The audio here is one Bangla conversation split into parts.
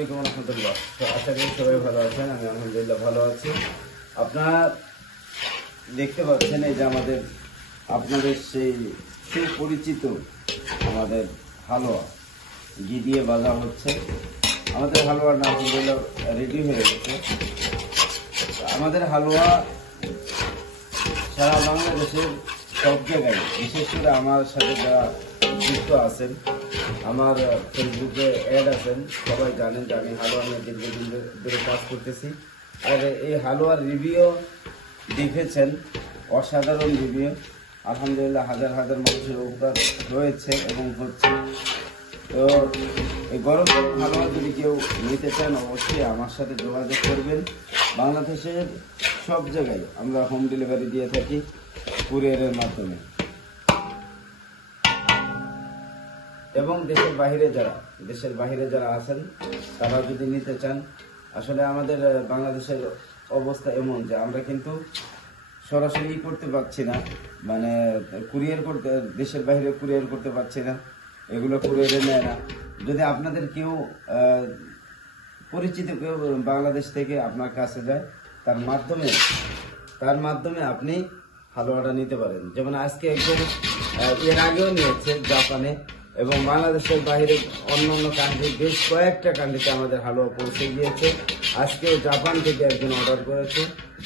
আলাইকুম রহমতুল্লাহ। আশা করি সবাই ভালো আছেন, আমি আলহামদুলিল্লাহ ভালো আছি। আপনারা দেখতে পাচ্ছেন এই যে আমাদের, আপনাদের সেই সুপরিচিত আমাদের হালুয়া ঘি দিয়ে বাজা হচ্ছে। আমাদের হালুয়ার নাম আলহামদুলিল্লাহ রেডি হয়ে গেছে। আমাদের হালুয়া সারা বাংলাদেশের সব জায়গায়, বিশেষ করে আমার সাথে যারা যুক্ত আছেন আমার ফেসবুকে অ্যাড আছেন। সবাই জানেন যে আমি হালুয়া নিয়ে দীর্ঘদিন ধরে কাজ করতেছি। আর এই হালুয়ার রিভিউ দেখেছেন। অসাধারণ রিভিউ আলহামদুলিল্লাহ হাজার হাজার মানুষের উপকার রয়েছে এবং হচ্ছে। তো এই গরম হালুয়া যদি কেউ নিতে চান, অবশ্যই আমার সাথে যোগাযোগ করবেন। বাংলাদেশের সব জায়গায় আমরা হোম ডেলিভারি দিয়ে থাকি কুরিয়ারের মাধ্যমে। এবং দেশের বাইরে যারা, দেশের বাইরে যারা আছেন তারা যদি নিতে চান, আসলে আমাদের বাংলাদেশের অবস্থা এমন যে আমরা কিন্তু সরাসরি করতে পারছি না মানে কুরিয়ার করতে, দেশের বাইরে কুরিয়ার করতে পারছি না, এগুলো কুরিয়ারে নেয় না। যদি আপনাদের কেউ পরিচিত কেউ বাংলাদেশ থেকে আপনার কাছে যায়, তার মাধ্যমে তার মাধ্যমে আপনি হালুয়াটা নিতে পারেন। যেমন আজকে একজন এর আগেও নিয়েছে জাপানে এবং বাংলাদেশের বাইরে অন্য অন্য কান্ট্রি বেশ কয়েকটা কান্ট্রিতে আমাদের হালুয়া পৌঁছে গিয়েছে। আজকেও জাপান থেকে একজন অর্ডার করেছে।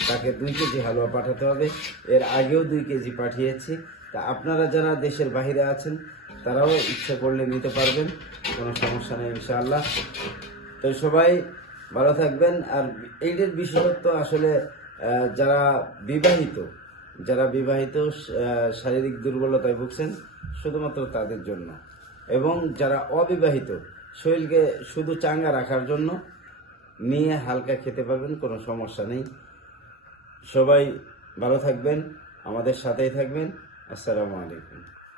তাকে দুই কেজি হালুয়া পাঠাতে হবে। এর আগেও দুই কেজি পাঠিয়েছি। তা আপনারা যারা দেশের বাইরে আছেন, তারাও ইচ্ছে করলে নিতে পারবেন। কোনো সমস্যা নেই, ইনশাআল্লাহ। তো সবাই ভালো থাকবেন। আর এইটার বিশেষত্ব আসলে যারা বিবাহিত যারা বিবাহিত শারীরিক দুর্বলতায় ভুগছেন, শুধুমাত্র তাদের জন্য। এবং যারা অবিবাহিত, শরীরকে শুধু চাঙ্গা রাখার জন্য নিয়ে হালকা খেতে পারবেন, কোনো সমস্যা নেই। সবাই ভালো থাকবেন, আমাদের সাথেই থাকবেন। আসসালামু আলাইকুম।